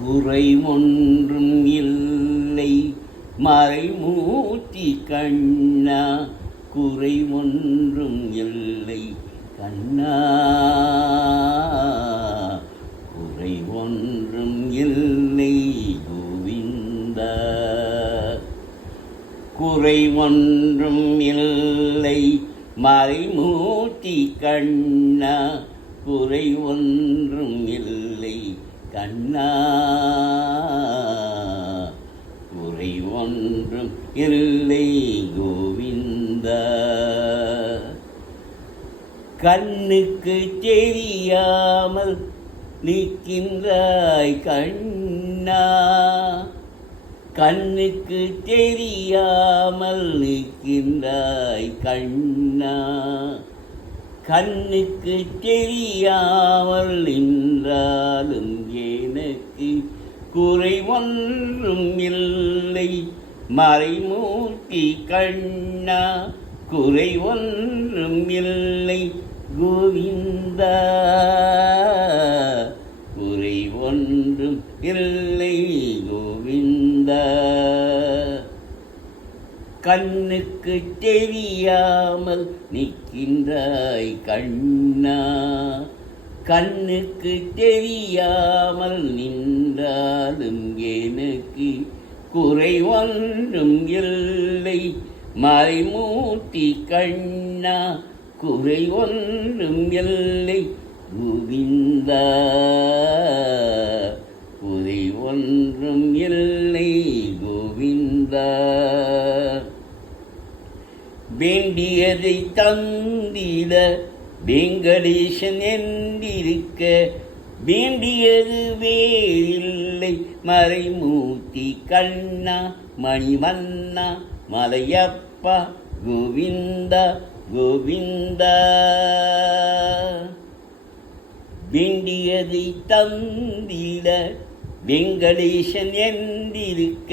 குறை ஒன்றும் இல்லை மறைமூர்த்தி கண்ணா, குறை ஒன்றும் இல்லை கண்ணா, குறை ஒன்றும் இல்லை கோவிந்தா, குறை ஒன்றும் இல்லை மறைமூர்த்தி கண்ணா, குறை ஒன்றும் இல்லை கண்ணா, குறை ஒன்றும் இல்லை கோவிந்தா. கண்ணுக்கு தெரியாமல் நிற்கின்றாய் கண்ணா, கண்ணுக்கு தெரியாமல் நிற்கின்றாய் கண்ணா, கண்ணுக்கு தெரியாமல் நின்றாலும் எனக்கு குறை ஒன்றும் இல்லை மறைமூர்த்தி கண்ணா, குறை ஒன்றும் இல்லை கோவிந்தா, குறை ஒன்றும் இல்லை கோவிந்தா. கண்ணுக்கு தெரியாமல் நிற்கின்றாய் கண்ணா, கண்ணுக்கு தெரியாமல் நின்றாலும் எனக்கு குறை ஒன்றும் இல்லை மறைமூர்த்தி கண்ணா, குறை ஒன்றும் இல்லை கோவிந்தா, குறை ஒன்றும் இல்லை கோவிந்தா. வேண்டியதை தந்திட வெங்கடேசன் என்றிருக்க, வேண்டியது வேறில்லை மறைமூர்த்தி கண்ணா, மணிவண்ணா மலையப்பா கோவிந்தா கோவிந்தா. வேண்டியதை தந்திட வெங்கடேசன் என்றிருக்க,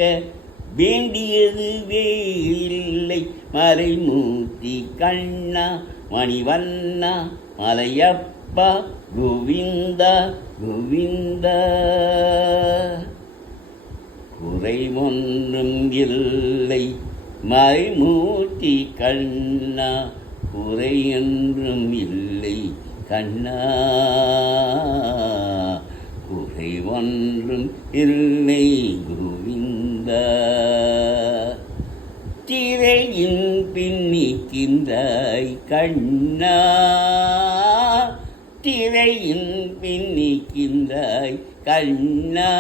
வேண்டியது வேறில்லை மறைமூர்த்தி கண்ணா, மணிவண்ணா மலையப்பா கோவிந்தா கோவிந்தா. குறை ஒன்றும் இல்லை மறைமூர்த்தி கண்ணா, குறை ஒன்றும் இல்லை கண்ணா, குறை ஒன்றும் இல்லை கோவிந்தா. திரையின் பின்னிக்கின்றாய் கண்ணா, திரையின் பின்னிக்கின்றாய் கண்ணா,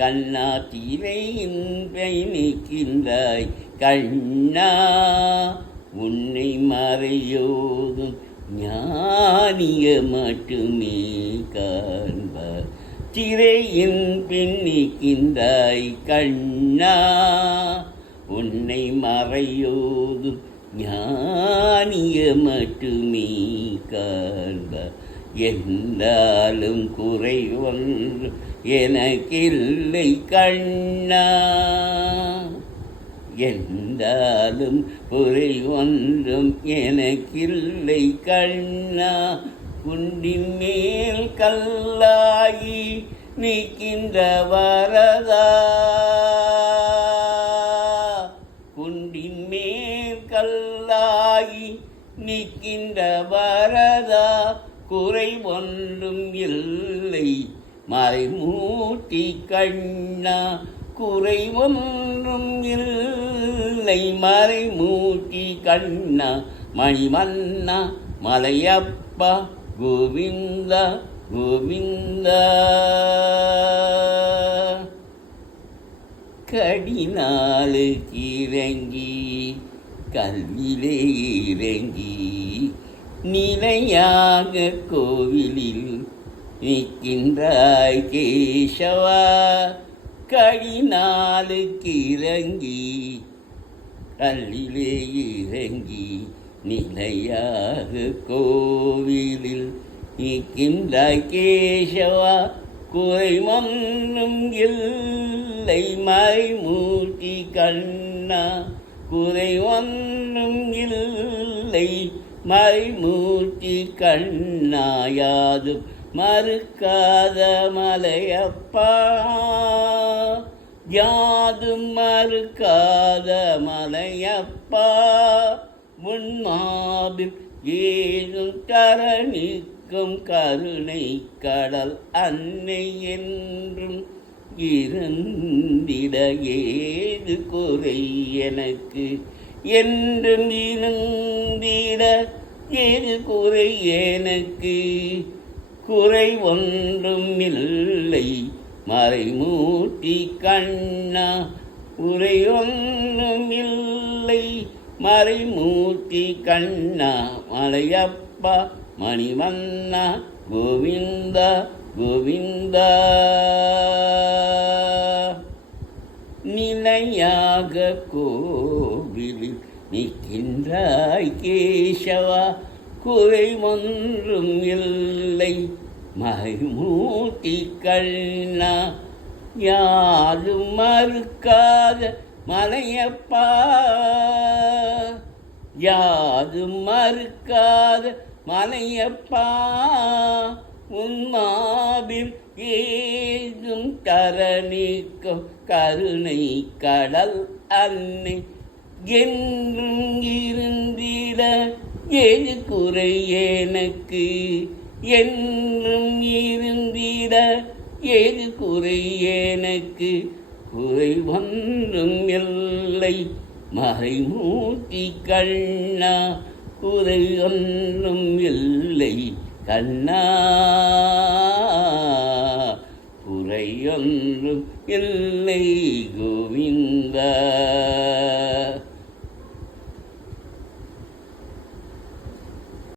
கண்ணா திரையின் பின்னிக்கின்றாய் கண்ணா, உன்னை மறையோதும் ஞானிய மட்டுமே காண்பார். திரையின் பின்னிக்கின்றாய் கண்ணா, உன்னை மறையோதும் ஞானிய மட்டுமே காண்பார். என்றாலும் குறை ஒன்று எனக்கில்லை கண்ணா, என்றாலும் குறை ஒன்றும் எனக்கில்லை கண்ணா. குண்டின் மேல் கல்லாகி நிற்கின்ற வரதா, குண்டின் மேல் கல்லாகி நிற்கின்ற வரதா, குறை ஒன்றும் இல்லை மறைமூர்த்தி கண்ணா, குறை ஒன்றும் இல்லை மறைமூர்த்தி கண்ணா, மணிவண்ணா மலையப்பா கோவிந்தா கோவிந்தா. கடினாலுக்கு இறங்கி கல்விலே இறங்கி நிலையாக கோவிலில் நிற்கின்றாய் கேசவா, கடினாலுக்கு இறங்கி கல்லிலே இறங்கி நிலையாக கோவிலில் நிற்கின்றாய் கேசவா, குறை ஒன்றும் இல்லை மறைமூர்த்தி கண்ணா, குறை ஒன்றும் இல்லை மறைமூர்த்தி கண்ணா, யாது மறுக்காத மலையப்பா, யாதும் மறுக்காத மலையப்பா, முன்மாபில் ஏதும் தரணிக்கும் கருணை கடல் அன்னை என்றும் இருந்திட ஏது குறை எனக்கு, என்றும் இருந்திட ஏது குறை எனக்கு, குறை ஒன்றும் இல்லை மறைமூர்த்தி கண்ணா, குறை ஒன்றும் இல்லை மறைமூர்த்தி கண்ணா, மலையப்பா மணிவண்ணா கோவிந்தா கோவிந்தா. நிலையாக கோவிலில் நிற்கின்றாய் கேசவா, குறை ஒன்றும் இல்லை மறைமூர்த்தி கண்ணா, யாரும் மறுக்காத மலையப்பா, யாதும் மறுக்காத மலையப்பா, உன்மாபில் ஏதும் தரணிக்கும் கருணை கடல் அன்னை என்றும் இருந்திட ஏது குறை எனக்கு, என்றும் இருந்திட ஏது குறை எனக்கு, குறை ஒன்றும் இல்லை மறைமூர்த்தி கண்ணா, குறை ஒன்றும் இல்லை கண்ணா, குறை ஒன்றும் இல்லை கோவிந்தா.